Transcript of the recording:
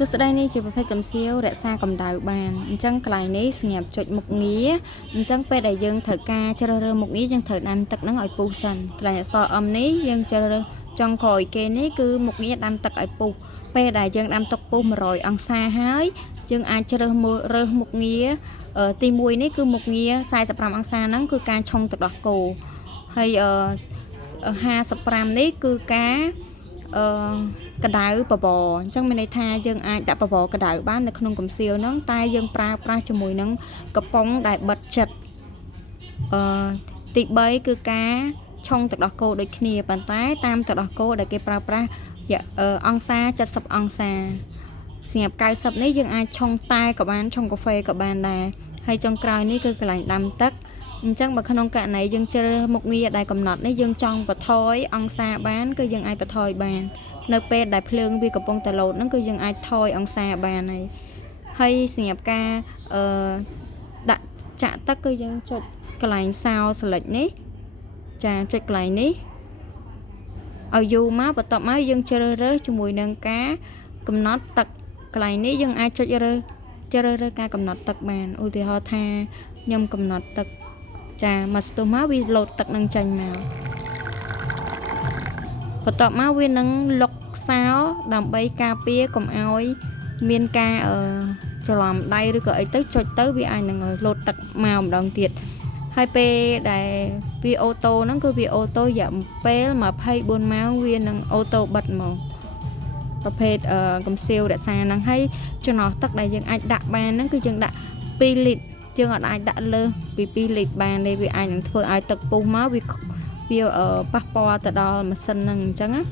សួស្តីនេះជាប្រភេទកំសៀវរក្សាកម្ដៅបានអញ្ចឹងកន្លែងនេះសម្រាប់ចុចមុខងារអញ្ចឹងពេលដែលយើងត្រូវការជ្រើសរើសមុខងារយើងត្រូវដាំទឹកហ្នឹងឲ្យពុះសិនកន្លែងអក្សរ M នេះយើងជ្រើសរើសចុងក្រោយគេនេះគឺមុខងារដាំទឹកឲ្យពុះពេលដែលយើងដាំទឹកពុះ100អង្សាហើយយើងអាចជ្រើសរើសមុខងារទី1នេះគឺមុខងារ45អង្សាហ្នឹងគឺការឆុងទឹកដោះគោហើយ55នេះគឺការកដៅបបរអញ្ចឹងមានន័យថាយើងអាចដាក់បបរកដៅបាននៅក្នុងកំសៀវហ្នឹងតែយើងប្រើប្រាស់ជាមួយនឹងកំប៉ុងដែលបិទចិត្តទី3គឺការឆុងទឹកដោះគោដូចគ្នាប៉ុន្តែតាមទឹកដោះគោដែលគេប្រើប្រាស់អង្សា70អង្សាសម្រាប់90នេះយើងអាចឆុងតែក៏បានឆុងកាហ្វេក៏បានដែរហើយចុងក្រោយនេះគឺកន្លែងដាំទឹកអញ្ចឹងបើក្នុងករណីយើងជ្រើសមុខងារដែលកំណត់នេះយើងចង់បន្ថយអង្សាបានគឺយើងអាចបន្ថយបាននៅពេលដែលភ្លើងវាកំពុងតែលោតហ្នឹងគឺយើងអាចថយអង្សាបានហើយសម្រាប់ការដាក់ចាក់ទឹកគឺយើងចុចកន្លែងសោស្លេចនេះចាចុចកន្លែងនេះឲ្យយូរមកបន្ទាប់មកយើងជ្រើសរើសជាមួយនឹងការកំណត់ទឹកកន្លែងនេះយើងអាចចុចជ្រើសរើសការកំណត់ទឹកបានឧទាហរណ៍ថាខ្ញុំកំណត់ទឹកចាមកស្ទុះមកវាលោតទឹកនឹងចេញមកបន្ទាប់មកវានឹងលុកសោដើម្បីការពារកុំឲ្យមានការច្រឡំដៃឬក៏អីទៅចុចទៅវាអាចនឹងលោតទឹកមកម្ដងទៀតហើយពេលដែលវាអូតូហ្នឹងគឺវាអូតូរយៈពេល24ម៉ោងវានឹងអូតូបិទមកប្រភេទកំសៀវរក្សាហ្នឹងហើយចំណោះទឹកដែលយើងអាចដាក់បានហ្នឹងគឺយើងដាក់2លីត្រយើងអាចដាក់លើសពី2លីត្របានទេវាអាចនឹងធ្វើឲ្យទឹកពុះមកវាប៉ះពាល់ទៅដល់ម៉ាស៊ីនហ្នឹងអញ្ចឹងណា